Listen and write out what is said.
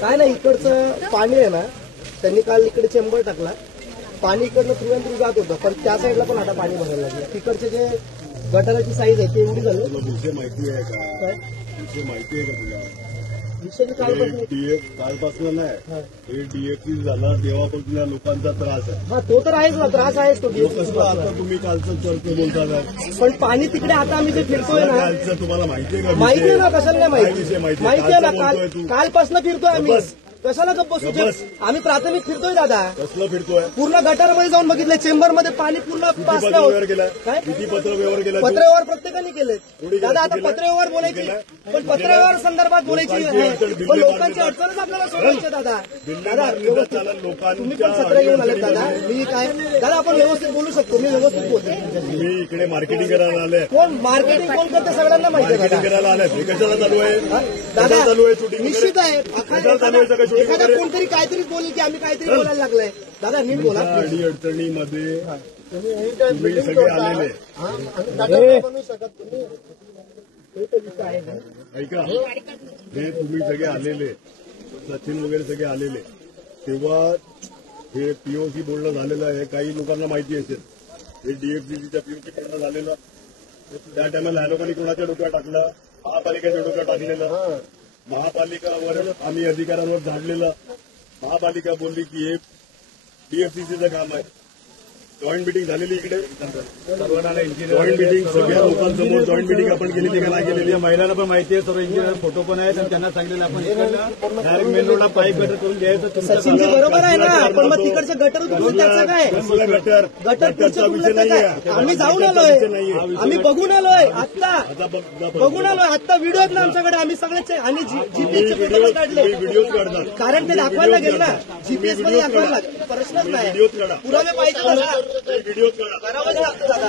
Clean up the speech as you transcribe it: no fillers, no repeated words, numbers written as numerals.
काय नाही, इकडचं पाणी आहे ना, त्यांनी काल इकडे चेंबर टाकला, पाणी इकडनं थ्रू अँड थ्रू जात होतं, पण त्या साईडला पण आता पाणी भरायला लागलं. तिकडचे जे गटाराची साईज आहे ती एवढी झाली. विषय माहिती आहे का? विषय माहिती आहे का तुला? विषय कालपासून नाही, हे डीएफसी झाला तेव्हापासून या लोकांचा त्रास आहे. हा, तो तर आहेच ना, त्रास आहेच तो कसं आता तुम्ही कालचं चर्चा बोलता, पण पाणी तिकडे आता आम्ही जे फिरतोय ना, कालचं तुम्हाला माहिती आहे का? माहिती आहे ना, कशाला नाही काय विषय माहिती आहे ना, कालपासून फिरतोय आम्ही. बस. कशाला गप्प बसू? आम्ही प्राथमिक फिरतोय दादा, कसलं फिरतोय? पूर्ण गटारमध्ये जाऊन बघितलं, चेंबरमध्ये पाणी पूर्ण पत्र व्यवहार केला. काय किती पत्र व्यवहार केला? पत्रव्यवहार प्रत्येकाने केले दादा. आता पत्रव्यवहार बोलायची, पण पत्रव्यवहार संदर्भात बोलायची आहे, पण लोकांची अडचणच आपल्याला सोडवायची दादा. दादा तुम्ही पण सत्र घेऊन आले दादा. मी काय दादा, आपण व्यवस्थित बोलू शकतो, मी व्यवस्थित बोलतो. तुम्ही इकडे मार्केटिंग करायला आले. कोण मार्केटिंग कोण करते सगळ्यांना माहिती आहे मार्केटिंग करायला आले. हे कशाला चालू आहे? दादा चालू आहे शूटिंग? निश्चित आहे. एखादा कोणतरी काहीतरी बोलेल की आम्ही काहीतरी बोलायला लागलंय. दादा नीट बोला. अडी अडचणीमध्ये तुम्ही सगळे आलेले ऐका, हे तुम्ही सगळे आलेले, सचिन वगैरे सगळे आलेले, तेव्हा हे पीओसी बोलणं झालेलं आहे. काही लोकांना माहिती असेल, हे डीएफसीसीच्या पीओसी बोलणं झालेलं. त्या टायमाला ह्या लोकांनी कोणाच्या डोक्यात टाकलं? महापालिकेच्या डोक्यात टाकलेलं. महापालिकावर आम्ही अधिकाऱ्यांवर झाडलेलं. महापालिका बोलली की हे डीएफसीसीचं काम आहे. जॉईंट मिटिंग झालेली इकडे, जॉईंट मिटिंग सगळ्या लोकांसमोर जॉईंट मिटिंग आपण केलेली का नाही केलेली? महिलांना पण माहिती आहे, सर्व इंजिनियर फोटो पण आहेत आणि त्यांना सांगितलं आपण डायरेक्ट मेन रोडला पाईप गटर करून द्यायचं. सचिनजी बरोबर आहे ना, पण मग तिकडचे गटर तुमचं त्याचं काय? गटर गटरचा तुमचं काय? आम्ही जाऊन आलोय, आम्ही बघून आलोय, आत्ता बघून आलोय, आत्ता व्हिडिओ आहेत ना आमच्याकडे. आम्ही सगळ्याचे आणि जीपीएसचे फोटो काढले, व्हिडिओ काढतात, कारण ते दाखवायला लागेल ना. जीपीएस मध्ये दाखवायला लागेल, प्रश्नच नाही. पुरावे पाहिजे दादा, व्हिडिओ काढा. करावंच लागतं दादा.